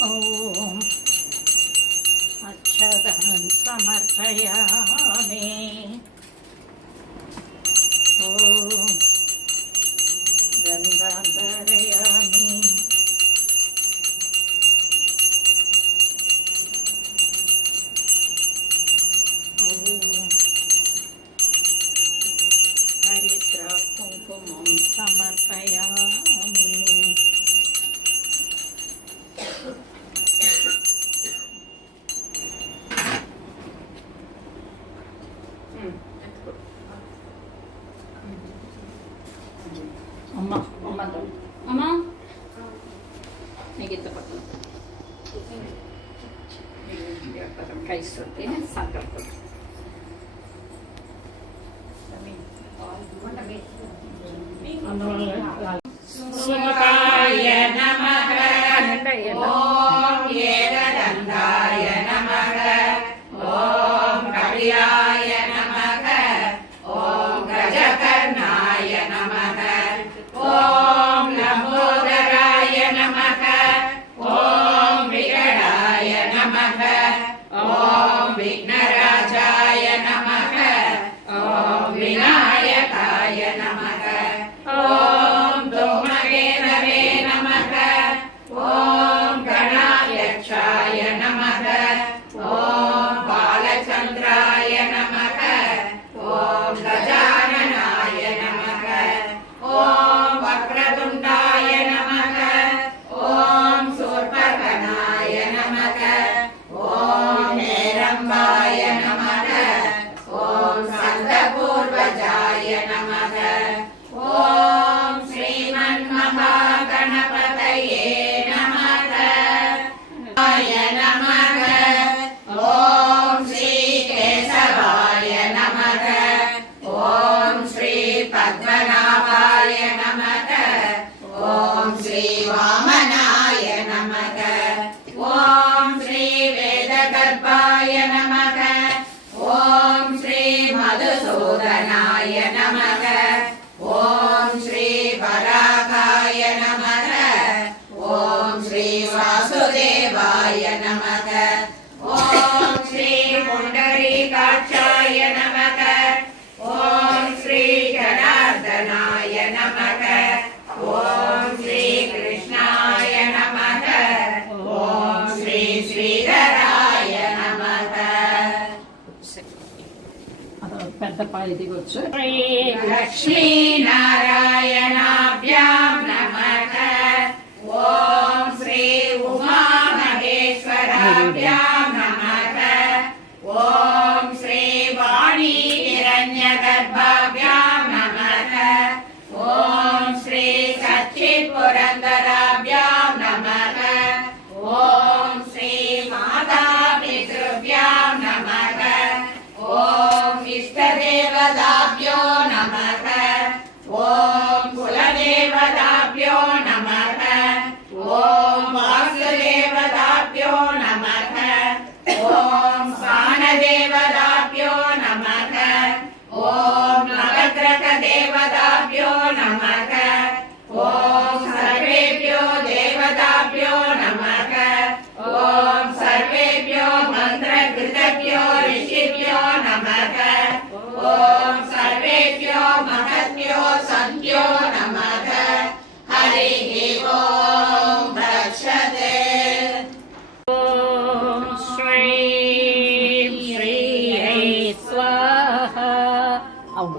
ॐ अक्षतं समर्पयामि। ॐ गन्धं धारयामि। ॐ हरिद्रा कुङ्कुमं समर्पयामि। అమ్మ నీకు ఇంత పక్కన కైస్తుంది సంకల్పం శివాయ నమః ఓం ఏకదంతాయ నమః ఓం కళ్యాయ నమః ఓం గజకర్ణాయ నమః ఓం లంబోదరాయ నమః ఓం వికటాయ నమః ఓం విఘ్నరాజాయ నమః ఓం వినాయకాయ నమః ఓం ధూమకేతవే నమః ఓం గణాధ్యక్షాయ నమః ఓం బాలచంద్రాయ నమః ఓం గజాననాయ నమః ఓం వక్రతుండాయ నమః ఓం శూర్పకర్ణాయ నమః ఓం హేరంబాయ నమః ఓం స్కందపూర్వజాయ నమః ఓం శ్రీమన్మహాగణపతయే నమః ఆయ నమః ఓం శ్రీకేశవాయ నమః ఓం శ్రీ పద్మనాభాయ నమః ఓం శ్రీ వామనాయ నమః ఓం శ్రీ వేదగర్భాయ నమః ఓం శ్రీ మధుసూదనాయ నమః ఓం శ్రీ వరాహాయ నమః ఓం శ్రీ వాసుదేవాయ నమః ఓం శ్రీ పుండరీకాక్షాయ నమః ఓం శ్రీ జనార్దనాయ నమః ఓం శ్రీ కృష్ణాయ నమః ఓం శ్రీ శ్రీధరాయ నమః పెద్ద పాలు దిగొచ్చు శ్రీ లక్ష్మీనారాయణాభ్యాం నమః ఓం శ్రీ ఉమామహేశ్వరాభ్యాం నమః ఓం శ్రీ వాణీ హిరణ్యగర్భాభ్యాం నమః ఓం శ్రీ సచ్చిత్పురందరాభ్యాం నమః ఓం శ్రీ మాతాపితృభ్యాం నమః ఓం ఇష్టదేవతాభ్యో నమః ఓం కులదేవతాభ్యో నమః ఓం వాసుదేవతాభ్యో నమః ఓం స్థానదేవతాభ్యో నమః ఓం నవగ్రహదేవతాభ్యో నమః ఓం సర్వేభ్యో దేవతాభ్యో నమః ఓం సర్వేభ్యో మంత్రకృతభ్యో ఋషిభ్యో నమః ఓం సర్వేభ్యో మహత్యో సంఖ్యో నమః హరి ఓం దక్షతే ఓం శ్రీం శ్రీయై స్వాహా ఓం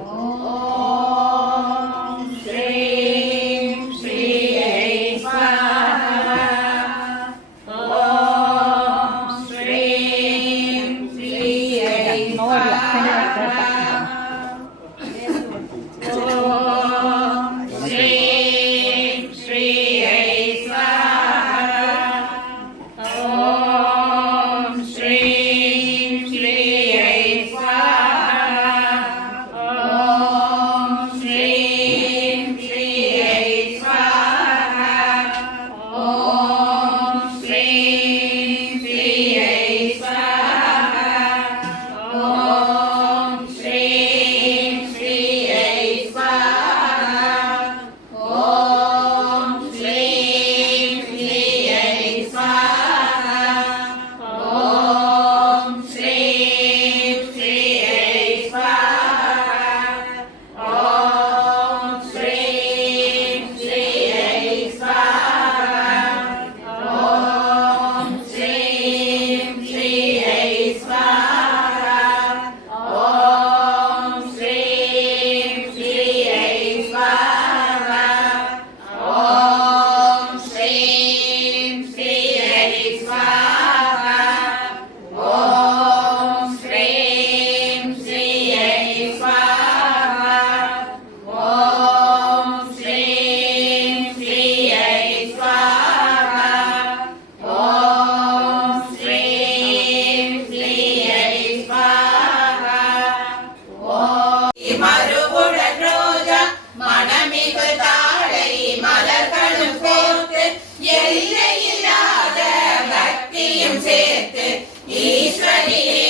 శ్రీం శ్రీయై స్వాహా ఓం శ్రీం శ్రీయై స్వాహా மறுவுடன் ரோஜா மணமிகு தாழை மலர்களும் கோர்த்து எல்லையில்லாத பக்தியும் சேர்த்து ஈஸ்வரியே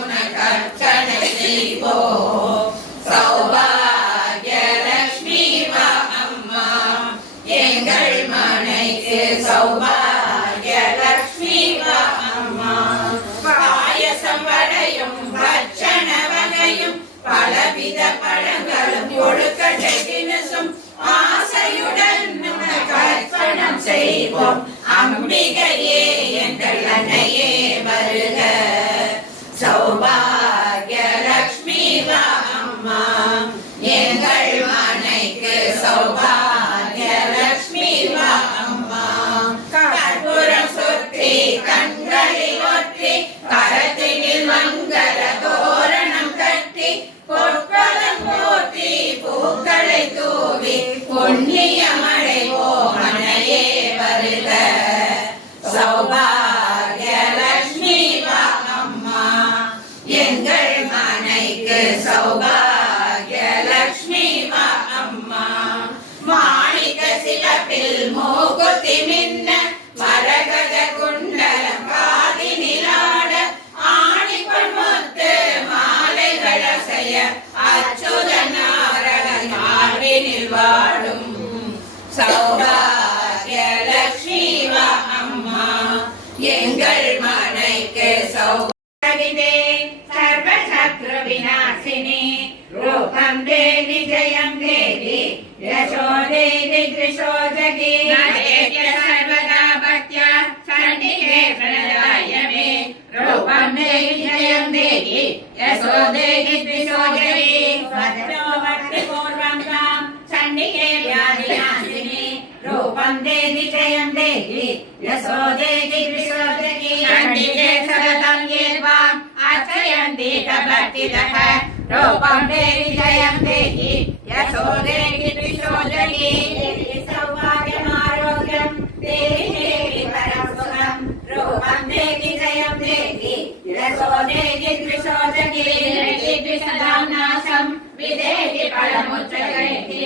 உனக்கு அர்ச்சனை செய்வோம். சௌபாகிய லட்சுமி வா அம்மா எங்கள் மனைக்கு சௌபாகிய லட்சுமி வா அம்மா. பாயசம் வடையும் பட்சண வகையும் பலவித பழங்களும் கொழுக்கட்டை தினசும் ஆசையுடன் உனக்கு அர்ப்பணம் செய்வோம். அம்பிகையே எங்கள் அன்னையே வருக. சௌபாகிய லட்சுமி வா அம்மா எங்கள் மனைக்கு சௌபாகிய லட்சுமி வா அம்மா. கற்பூரம் சுற்றி கண்களில் ஒற்றி கரத்தினில் மங்கள தோரணம் கட்டி பொற்களம் போற்றி பூக்களை தூவி புண்ணியமடைவோம் அன்னையே வருக. சௌபாகிய லட்சுமி வா அம்மா எங்கள் மனைக்கு சௌபாகிய லட்சுமி வா அம்மா. மாணிக்க சிலப்பில் மூக்குத்தி மின்ன மரகத குண்டலம் காதினிலாட ஆணிப்பொன் முத்து மாலைகள் அசைய அச்சுத நாரணன் வாழ்வினில் வாழும். சௌபாகிய லட்சுமி வா அம்மா எங்கள் மனைக்கு சௌபாகிதே சர்வசத்ரு விநாசினி ரூபம் தேவி ஜெயம் தேவி யசோ தேவி த்ரிசோதகி நரேத்ய சர்வதா பக்த்யா சண்டிகே பிரணயாயமே ரூபம் தேவி ஜெயம் தேவி யசோ தேவி த்ரிசோதகி சத்யோ பக்தி பூர்வம் காம் சண்டிகே வியாதிநாசினி ரூபம் தேவி ஜெயம் தேவி யசோ தேவி த்ரிசோதகி சண்டிகே சரதம் யேவாம் அர்ச்சயந்தி கபக்திதः ரூபம் தேவி ஜெயம் தேவி யசோ தேவி த்ரிசோதகி. சௌபாகியமாரோக்யம் தேவி தேவி பரம் சுகம் ரூபம் தேவி ஜெயம் தேவி யசோ தேவி த்ரிசோதகி. த்ரிசதாம் நாசம் விதேவி பரமுச்சகேதி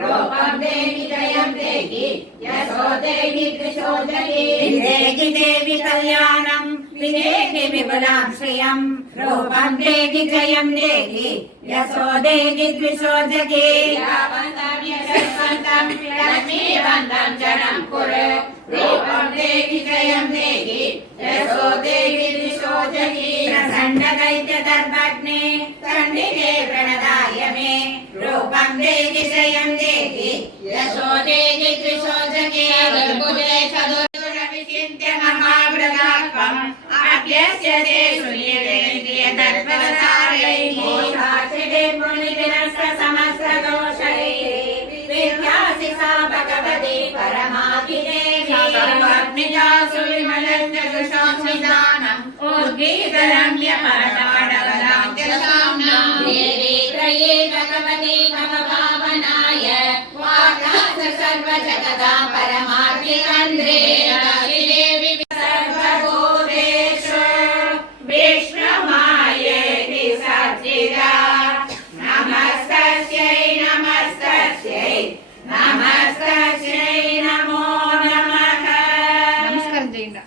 ரூபம் தேவி ஜெயம் தேவி யசோ தேவி த்ரிசோதகி. விதேகி தேவி கல்யாணம் விதேகி விபுலாம் ஸ்ரீயம் ரூபம் தேவி ஜெயம் தேவி யசோ தேவி த்ரிசோதகி. யாவந்தம் யசஸ்வந்தம் லக்ஷ்மீவந்தம் ஜனம் குரு ரூபம் தேவி ஜெயம் தேவி யசோ தேவி த்ரிசோதகி. பிரசன்ன दैत्य दर्पग्ने चण्डिके प्रणदाय मे रूपं देवी जयं देवी यशो देवी त्रिशोदके. दुर्बुधे चतुर्विचिन्त्य महावृतात्मम् अभ्यस्य ते सुनीलेन्द्रिय तत्परसारै मोक्षाचिरे मुनिविनश्च समस्तदोषैः विद्यासि सा भगवती परमाधिदेवी. सर्वज्ञासु विमलञ्जगुषांसिदानम् उद्गीतरम्य परताडवलाङ्क्यसाम्नां देवी त्रये भगवती मम भावनाय वाकाश सर्वजगदां परमार्थिकन्द्रे देवी सर्वभूतेषु विष्णुमायेति सच्चिदा. नमस्तस्यै नमस्तस्यै नमस्तस्यै नमो नमः. நமஸ்காரம் செய்யுங்க.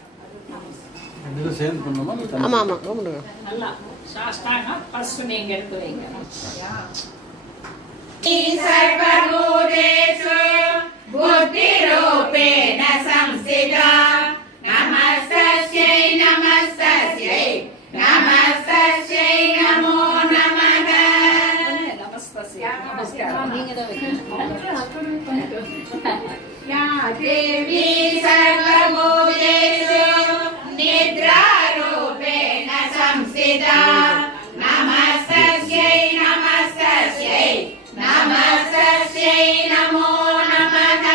ஆமா ஆமா கும்பிடுங்க. நல்லா சாஸ்தாங்க ஃபர்ஸ்ட் நீங்க எடுத்து வைங்க. सर्वभूतेषु बुद्धिरूपेण संस्थिता नमस्तस्यै नमस्तस्यै नमस्तस्यै नमो नमः. நமஸ்காரம் நீங்க தான் வைக்கணும். या देवी सर्वभूतेषु निद्रारूपेण संस्थिता नमस्तस्यै नमस्तस्यै नमस्तस्यै नमो नमः.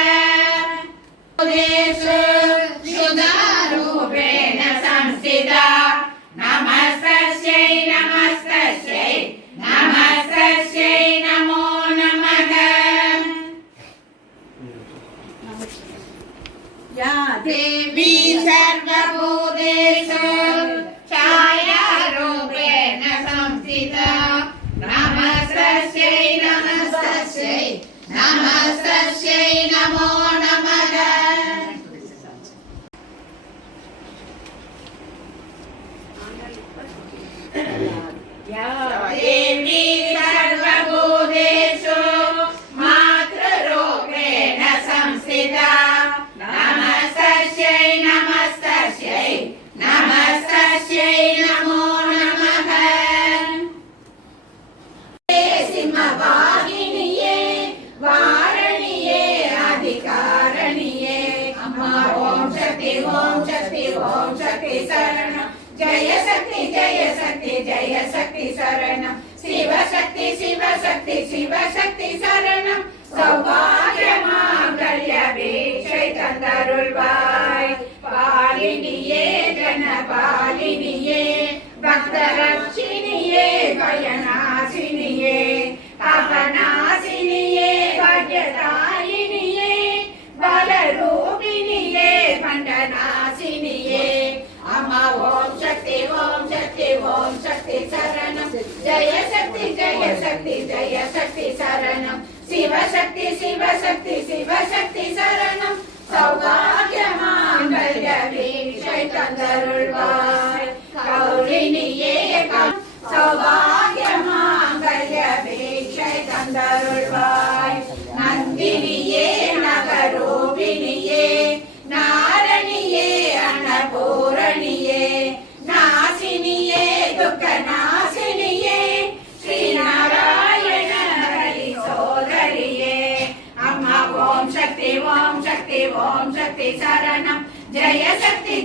भूतेषु शुद्धारूपेण संस्थिता नमस्तस्यै नमस्तस्यै नमस्तस्यै नमो नमः. या देवी सर्वभूतेषु छायारूपेण संस्थिता नमस्तस्यै तस्यै नमस्तस्यै नमो नमः। या देवी सर्वभूतेषु मातृरूपेण संस्थिता नमस्तस्यै नमस्तस्यै नमस्तस्यै नमो नमः। सिंहवाहिनिये वारणिये अधिकारणिये अम्मा ओम शक्ति शरणं जय शक्ति शरणं शिव शक्ति शरणं सौभाग्यमाङ्गल्यवीक्षै तन्दरुள்வாய் பாலினியே ஜனபாலினியே பக்தரட்சினியே பயநாசினியே பாபநாசினியே பாக்யதாயினியே பலரூபினியே பண்டநாசினியே அம்மா ஓம் சக்தி சரணம் ஜய சக்தி சரணம் शिव शक्ति शरणं सौभाग्यमाङ्गल्यवीक्षै तन्दरुள்வாய் கௌரினியே सौभाग्यमाङ्गल्यवीक्षै तन्दरुள்வாய் नन्दिनिये नगरूपिणिये नारनिये अन्नपूरणिये नासिनिये दुःखनासिनिये श्रीनारायण ओम शक्ति शरणं जय शक्ति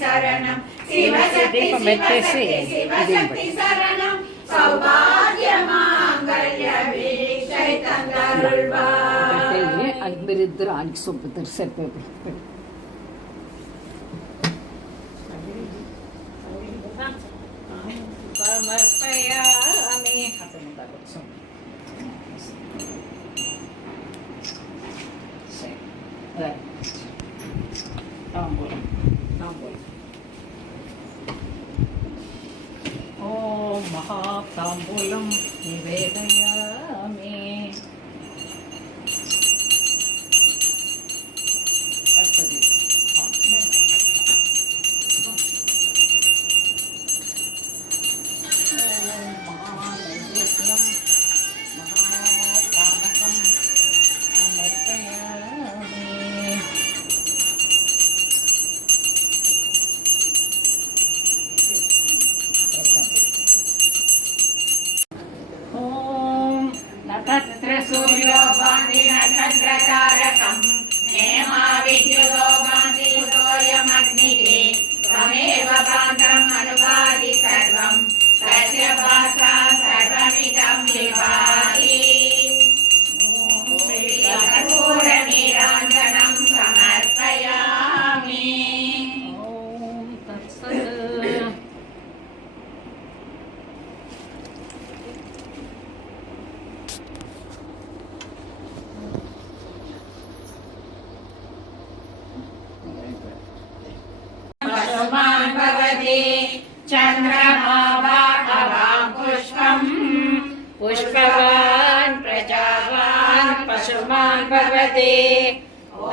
शरणं शिव शक्ति शरणं सौभाग्यमाङ्गल्यवीक्षै तन्दरुள்வாய் அன்பரித்தர் ஆகி சொப்பத்தர் செப்ப समर्पयामि ओम महातांबूलं निवेदयामि नक्षत्र सूर्यो भान्ति नक्षत्र तारकं नेमा विद्युतो भान्ति उदोयमग्निः त्वमेव भान्तम् अनुभाति सर्वं तस्य भाषा सर्वमिदं विभाति। कर्पूरनीराञ्जनं समर्पयामि। ओम तत्सत् पशुमान् भवति चन्द्रमा भागवान् पुष्पम् पुष्पवान् प्रजावान् पशुमान् भवति ॐ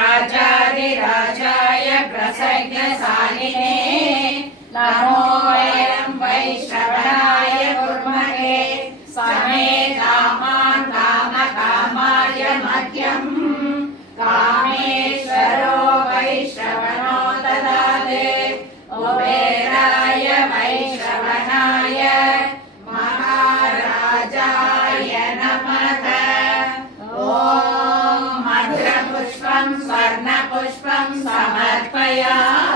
राजाधिराजाय प्रसज्ञशालिने नमो वयं वैश्रवणाय कुर्महे समे कामान् कामकामाय मह्यम् कामेश्वरो वैश्रवणो ददाति कुबेराय वैश्रवणाय महाराजाय नमः। ॐ मधुरपुष्पं स्वर्णपुष्पं समर्पयामि।